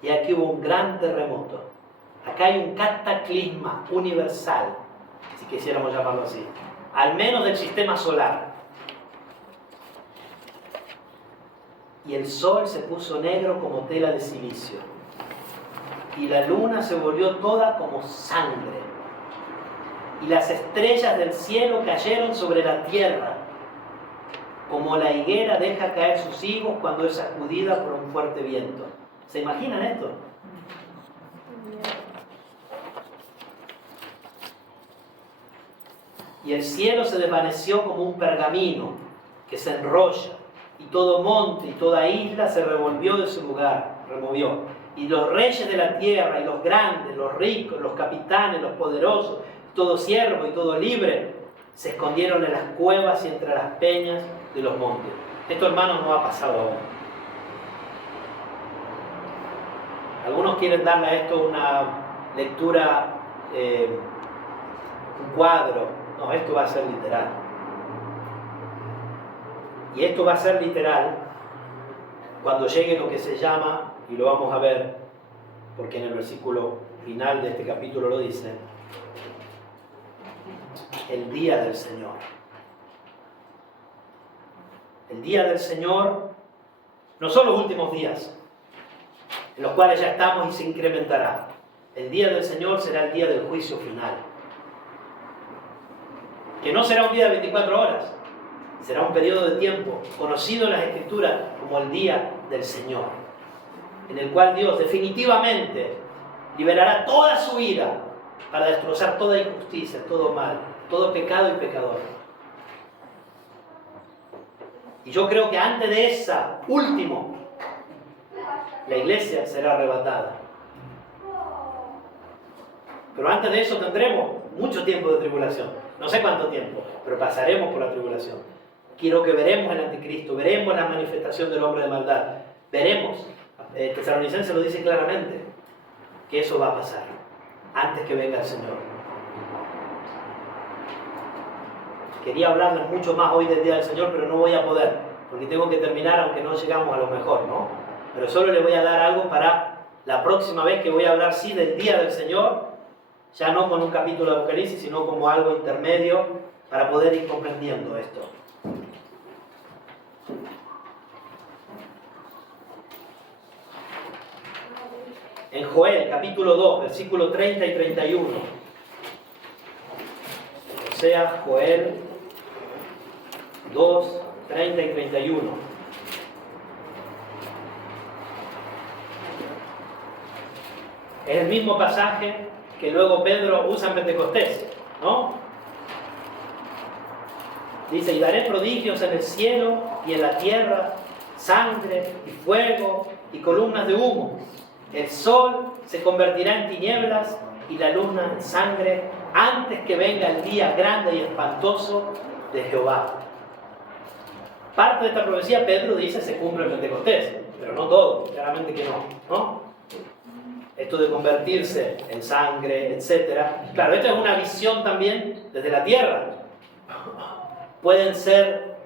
y aquí hubo un gran terremoto. Acá hay un cataclisma universal, si quisiéramos llamarlo así, al menos del sistema solar. Y el sol se puso negro como tela de silicio, y la luna se volvió toda como sangre, y las estrellas del cielo cayeron sobre la tierra, como la higuera deja caer sus higos cuando es sacudida por un fuerte viento. ¿Se imaginan esto? Y el cielo se desvaneció como un pergamino que se enrolla, y todo monte y toda isla se removió de su lugar. Y los reyes de la tierra, y los grandes, los ricos, los capitanes, los poderosos, todo siervo y todo libre, se escondieron en las cuevas y entre las peñas de los montes. Esto, hermanos, no ha pasado aún. Algunos quieren darle a esto una lectura, un cuadro. No, esto va a ser literal. Y esto va a ser literal cuando llegue lo que se llama, y lo vamos a ver, porque en el versículo final de este capítulo lo dice, el día del Señor. El día del Señor no son los últimos días, en los cuales ya estamos y se incrementará. El día del Señor será el día del juicio final. Que no será un día de 24 horas, será un periodo de tiempo conocido en las Escrituras como el día del Señor, en el cual Dios definitivamente liberará toda su ira para destrozar toda injusticia, todo mal, todo pecado y pecador. Y yo creo que antes de esa último, la iglesia será arrebatada. Pero antes de eso tendremos mucho tiempo de tribulación. No sé cuánto tiempo, pero pasaremos por la tribulación. Quiero que veremos el anticristo, veremos la manifestación del hombre de maldad. Veremos, Tesalonicenses lo dice claramente, que eso va a pasar antes que venga el Señor. Quería hablarles mucho más hoy del día del Señor, pero no voy a poder, porque tengo que terminar aunque no llegamos a lo mejor, ¿no? Pero solo les voy a dar algo para la próxima vez que voy a hablar, sí, del día del Señor, ya no con un capítulo de Apocalipsis, sino como algo intermedio para poder ir comprendiendo esto. En Joel, capítulo 2, versículos 30 y 31. O sea, Joel 2, 30 y 31. Es el mismo pasaje que luego Pedro usa en Pentecostés, ¿no? Dice, y daré prodigios en el cielo y en la tierra, sangre y fuego y columnas de humo. El sol se convertirá en tinieblas y la luna en sangre antes que venga el día grande y espantoso de Jehová. Parte de esta profecía, Pedro dice, se cumple en Pentecostés, pero no todo, claramente que ¿no? Esto de convertirse en sangre, etc. Claro, esto es una visión también desde la tierra. Pueden ser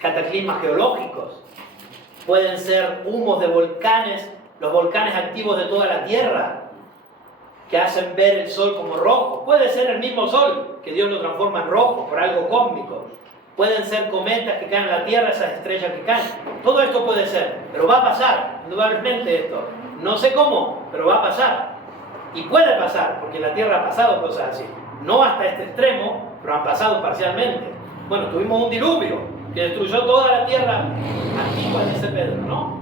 cataclismas geológicos, pueden ser humos de volcanes, los volcanes activos de toda la tierra, que hacen ver el sol como rojo. Puede ser el mismo sol, que Dios lo transforma en rojo por algo cósmico. Pueden ser cometas que caen en la tierra, esas estrellas que caen. Todo esto puede ser, pero va a pasar, indudablemente esto. No sé cómo, pero va a pasar. Y puede pasar, porque en la Tierra ha pasado cosas así. No hasta este extremo, pero han pasado parcialmente. Bueno, tuvimos un diluvio que destruyó toda la Tierra antigua, dice Pedro, ¿no?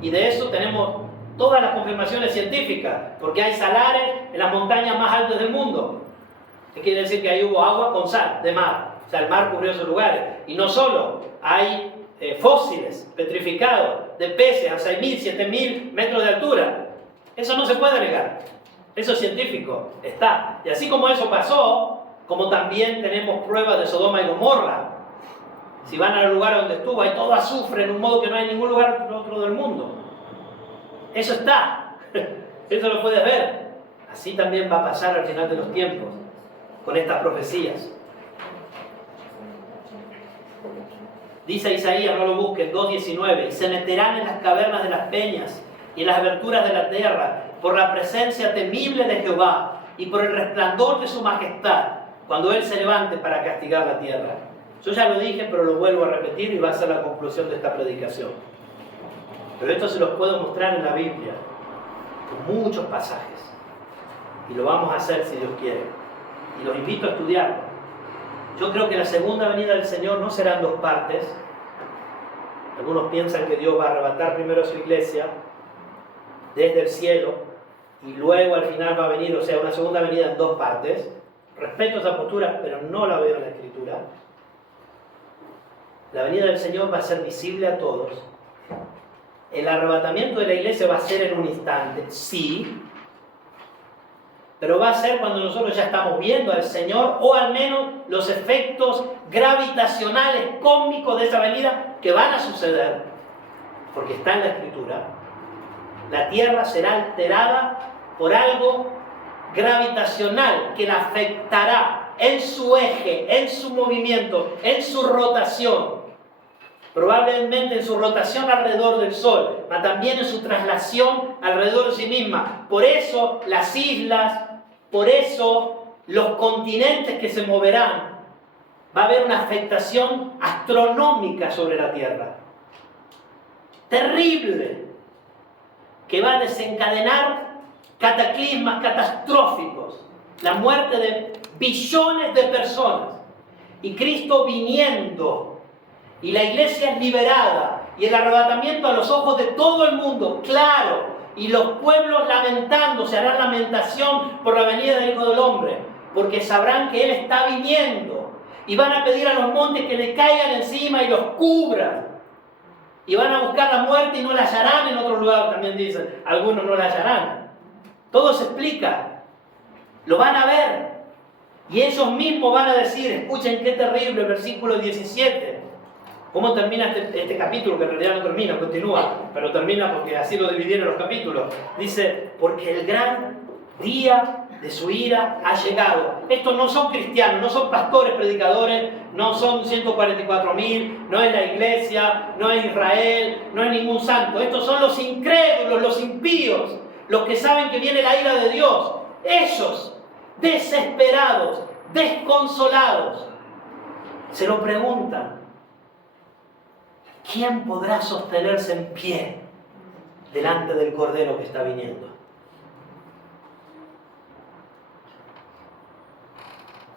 Y de eso tenemos todas las confirmaciones científicas, porque hay salares en las montañas más altas del mundo. ¿Qué quiere decir? Que ahí hubo agua con sal de mar. O sea, el mar cubrió esos lugares. Y no solo, hay fósiles petrificados de peces a 6.000, 7.000 metros de altura. Eso no se puede negar. Eso es científico, está. Y así como eso pasó, como también tenemos pruebas de Sodoma y Gomorra. Si van al lugar donde estuvo, hay todo azufre en un modo que no hay en ningún lugar otro del mundo. Eso está. Eso lo puedes ver. Así también va a pasar al final de los tiempos, con estas profecías. Dice Isaías, no lo busquen, 2:19, y se meterán en las cavernas de las peñas y en las aberturas de la tierra, por la presencia temible de Jehová y por el resplandor de su majestad, cuando Él se levante para castigar la tierra. Yo ya lo dije, pero lo vuelvo a repetir y va a ser la conclusión de esta predicación. Pero esto se los puedo mostrar en la Biblia, con muchos pasajes. Y lo vamos a hacer si Dios quiere. Y los invito a estudiarlo. Yo creo que la segunda venida del Señor no será en dos partes. Algunos piensan que Dios va a arrebatar primero a su iglesia desde el cielo y luego al final va a venir, o sea, una segunda venida en dos partes. Respeto esa postura, pero no la veo en la Escritura. La venida del Señor va a ser visible a todos. El arrebatamiento de la iglesia va a ser en un instante, sí, pero va a ser cuando nosotros ya estamos viendo al Señor, o al menos los efectos gravitacionales, cósmicos de esa venida que van a suceder, porque está en la Escritura. La tierra será alterada por algo gravitacional que la afectará en su eje, en su movimiento, en su rotación. Probablemente en su rotación alrededor del Sol, pero también en su traslación alrededor de sí misma. Por eso las islas, por eso los continentes que se moverán, va a haber una afectación astronómica sobre la Tierra. Terrible, que va a desencadenar cataclismas catastróficos, la muerte de billones de personas. Y Cristo viniendo, y la iglesia es liberada, y el arrebatamiento a los ojos de todo el mundo, claro, y los pueblos lamentándose, harán lamentación por la venida del Hijo del Hombre, porque sabrán que Él está viniendo, y van a pedir a los montes que le caigan encima y los cubran, y van a buscar la muerte y no la hallarán en otro lugar, también dicen, algunos no la hallarán. Todo se explica, lo van a ver, y ellos mismos van a decir, escuchen qué terrible, versículo 17, ¿cómo termina este capítulo? Que en realidad no termina, continúa, pero termina porque así lo dividieron los capítulos. Dice, porque el gran día de su ira ha llegado. Estos no son cristianos, no son pastores, predicadores, no son 144.000, no es la iglesia, no es Israel, no es ningún santo. Estos son los incrédulos, los impíos, los que saben que viene la ira de Dios. Ellos, desesperados, desconsolados, se lo preguntan. ¿Quién podrá sostenerse en pie delante del Cordero que está viniendo?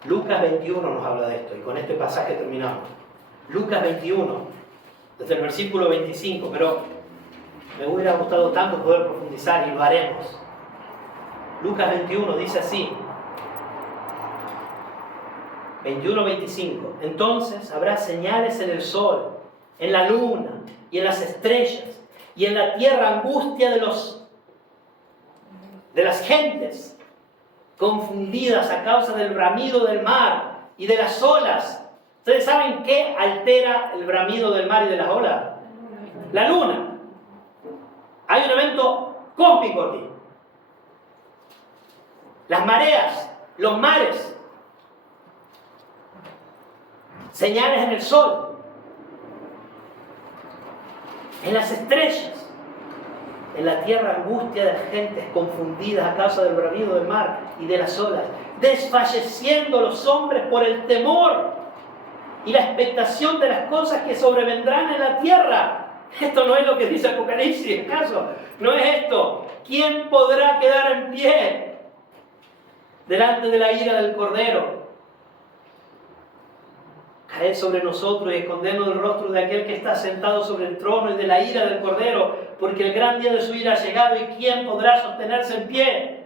Lucas 21 nos habla de esto, y con este pasaje terminamos. Lucas 21, desde el versículo 25, pero me hubiera gustado tanto poder profundizar y lo haremos. Lucas 21 dice así, 21-25, entonces habrá señales en el sol, en la luna y en las estrellas, y en la tierra angustia de las gentes, confundidas a causa del bramido del mar y de las olas. ¿Ustedes saben qué altera el bramido del mar y de las olas? La luna. Hay un evento cósmico aquí. Las mareas, los mares, señales en el sol, en las estrellas, en la tierra angustia de las gentes confundidas a causa del bramido del mar y de las olas, desfalleciendo los hombres por el temor y la expectación de las cosas que sobrevendrán en la tierra. Esto no es lo que dice Apocalipsis, ¿acaso? No es esto. ¿Quién podrá quedar en pie delante de la ira del Cordero? Caed sobre nosotros y escondernos del rostro de aquel que está sentado sobre el trono y de la ira del Cordero, porque el gran día de su ira ha llegado, y ¿quién podrá sostenerse en pie?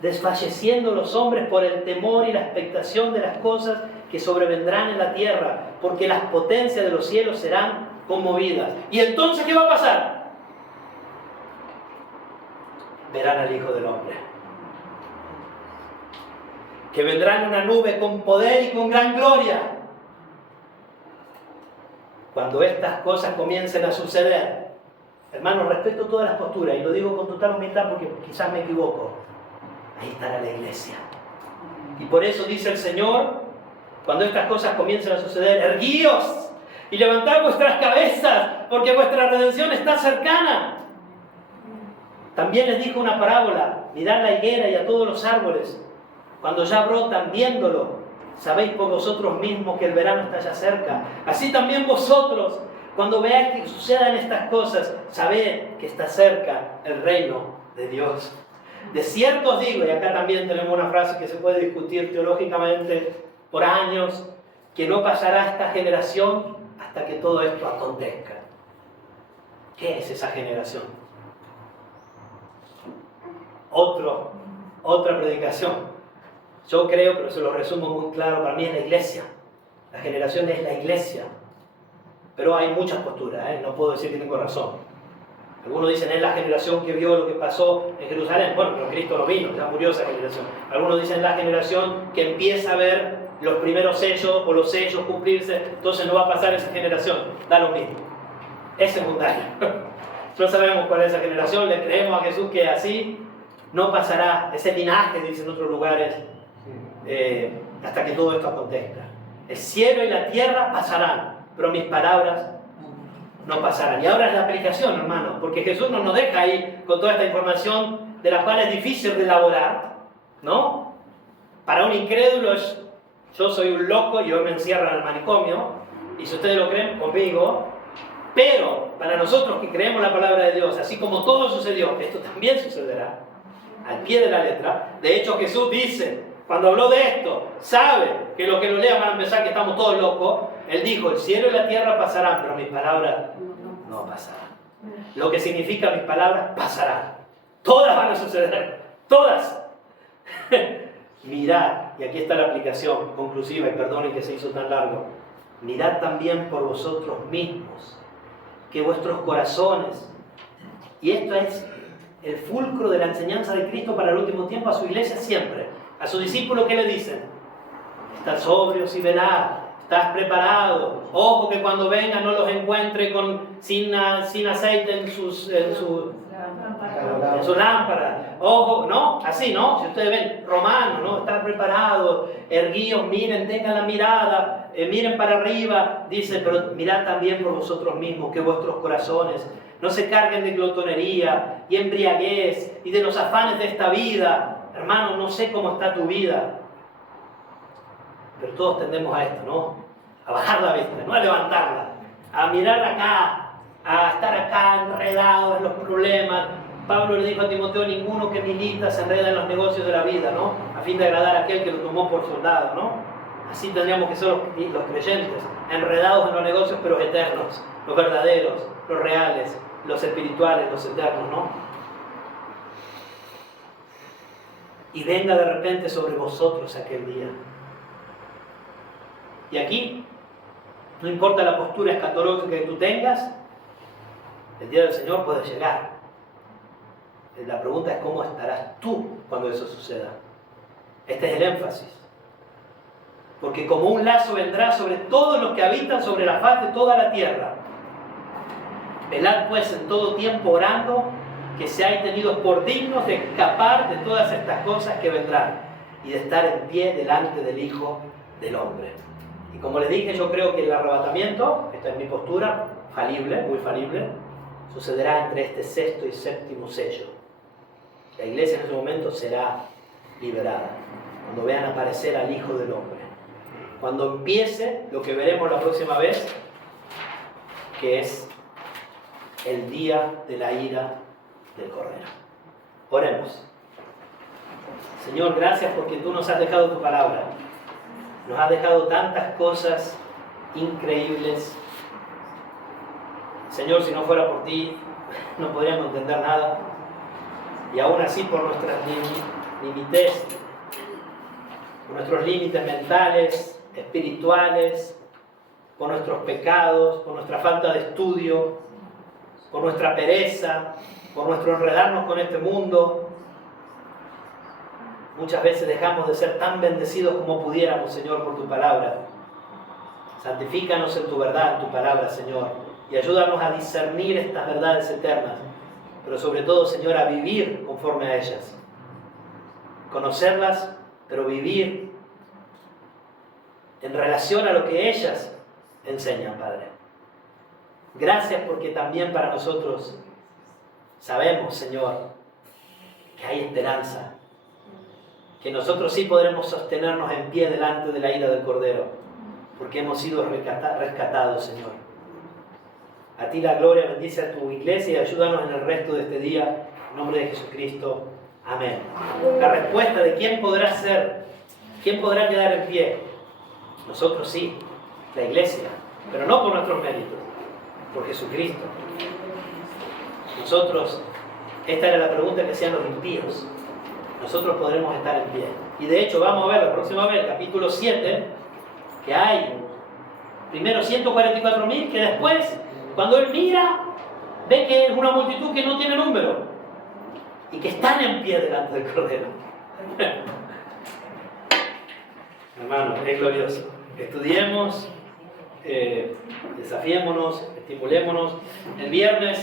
Desfalleciendo los hombres por el temor y la expectación de las cosas que sobrevendrán en la tierra, porque las potencias de los cielos serán conmovidas. ¿Y entonces qué va a pasar? Verán al Hijo del Hombre, que vendrá en una nube con poder y con gran gloria. Cuando estas cosas comiencen a suceder, hermanos, respeto todas las posturas y lo digo con total humildad porque quizás me equivoco. Ahí estará la iglesia. Y por eso dice el Señor, cuando estas cosas comiencen a suceder, erguíos y levantad vuestras cabezas, porque vuestra redención está cercana. También les dijo una parábola: mirad la higuera y a todos los árboles, cuando ya brotan, viéndolo, sabéis por vosotros mismos que el verano está ya cerca. Así también vosotros, cuando veáis que sucedan estas cosas, sabed que está cerca el reino de Dios. De cierto os digo, y acá también tenemos una frase que se puede discutir teológicamente por años, que no pasará esta generación hasta que todo esto acontezca. ¿Qué es esa generación? Otra predicación. Yo creo, pero se lo resumo muy claro, para mí es la iglesia. La generación es la iglesia. Pero hay muchas posturas, no puedo decir que tengo razón. Algunos dicen es la generación que vio lo que pasó en Jerusalén. Bueno, pero Cristo no vino, ya murió esa generación. Algunos dicen la generación que empieza a ver los primeros sellos o los sellos cumplirse, entonces no va a pasar esa generación. Da lo mismo. Es secundario. No sabemos cuál es esa generación, le creemos a Jesús que así no pasará ese linaje, dicen otros lugares, hasta que todo esto acontezca. El cielo y la tierra pasarán, pero mis palabras no pasarán. Y ahora es la aplicación, hermano, porque Jesús no nos deja ahí con toda esta información de la cual es difícil de elaborar, ¿no? Para un incrédulo es: yo soy un loco y hoy me encierran en el manicomio, y si ustedes lo creen, conmigo. Pero para nosotros que creemos la palabra de Dios, así como todo sucedió, esto también sucederá al pie de la letra. De hecho, Jesús dice, cuando habló de esto, sabe que los que lo lean van a pensar que estamos todos locos. Él dijo: el cielo y la tierra pasarán, pero mis palabras no pasarán. Lo que significa mis palabras pasarán. Todas van a suceder. Todas. Mirad, y aquí está la aplicación conclusiva, y perdonen que se hizo tan largo. Mirad también por vosotros mismos, que vuestros corazones, y esto es el fulcro de la enseñanza de Cristo para el último tiempo a su iglesia siempre. A sus discípulos, ¿qué le dicen? Estad sobrios y velad, estás preparado. Ojo que cuando vengan no los encuentre sin aceite en su lámpara. Ojo, ¿no? Así, ¿no? Si ustedes ven, Romanos, ¿no? Están preparados, erguíos, miren, tengan la mirada, miren para arriba. Dice, pero mirad también por vosotros mismos, que vuestros corazones no se carguen de glotonería y embriaguez y de los afanes de esta vida. Hermano, no sé cómo está tu vida, pero todos tendemos a esto, ¿no? A bajar la vista, no a levantarla, a mirar acá, a estar acá enredado en los problemas. Pablo le dijo a Timoteo: ninguno que milita se enreda en los negocios de la vida, ¿no? A fin de agradar a aquel que lo tomó por soldado, ¿no? Así tendríamos que ser los creyentes, enredados en los negocios, pero eternos, los verdaderos, los reales, los espirituales, los eternos, ¿no? Y venga de repente sobre vosotros aquel día. Y aquí, no importa la postura escatológica que tú tengas, el día del Señor puede llegar. La pregunta es: ¿cómo estarás tú cuando eso suceda? Este es el énfasis. Porque como un lazo vendrá sobre todos los que habitan sobre la faz de toda la tierra. Velad pues en todo tiempo orando, que seáis tenidos por dignos de escapar de todas estas cosas que vendrán y de estar en pie delante del Hijo del Hombre. Y como les dije, yo creo que el arrebatamiento, esta es mi postura, falible, muy falible, sucederá entre este sexto y séptimo sello. La iglesia en ese momento será liberada, cuando vean aparecer al Hijo del Hombre. Cuando empiece lo que veremos la próxima vez, que es el día de la ira del Cordero. Oremos. Señor, gracias porque tú nos has dejado tu palabra. Nos has dejado tantas cosas increíbles. Señor, si no fuera por ti, no podríamos entender nada. Y aún así, por nuestras límites, por nuestros límites mentales, espirituales, por nuestros pecados, por nuestra falta de estudio, por nuestra pereza, por nuestro enredarnos con este mundo, muchas veces dejamos de ser tan bendecidos como pudiéramos, Señor, por tu palabra. Santifícanos en tu verdad, en tu palabra, Señor, y ayúdanos a discernir estas verdades eternas, pero sobre todo, Señor, a vivir conforme a ellas. Conocerlas, pero vivir en relación a lo que ellas enseñan, Padre. Gracias porque también para nosotros sabemos, Señor, que hay esperanza, que nosotros sí podremos sostenernos en pie delante de la ira del Cordero, porque hemos sido rescatados, Señor. A ti la gloria, bendice a tu iglesia y ayúdanos en el resto de este día, en nombre de Jesucristo. Amén. La respuesta de quién podrá ser, quién podrá quedar en pie. Nosotros sí, la iglesia, pero no por nuestros méritos, por Jesucristo. Nosotros, esta era la pregunta que hacían los impíos. Nosotros podremos estar en pie. Y de hecho, vamos a ver la próxima vez, el capítulo 7, que hay primero 144.000, que después, cuando él mira, ve que es una multitud que no tiene número y que están en pie delante del Cordero. Hermano, es glorioso. Estudiemos, desafiémonos, estimulémonos. El viernes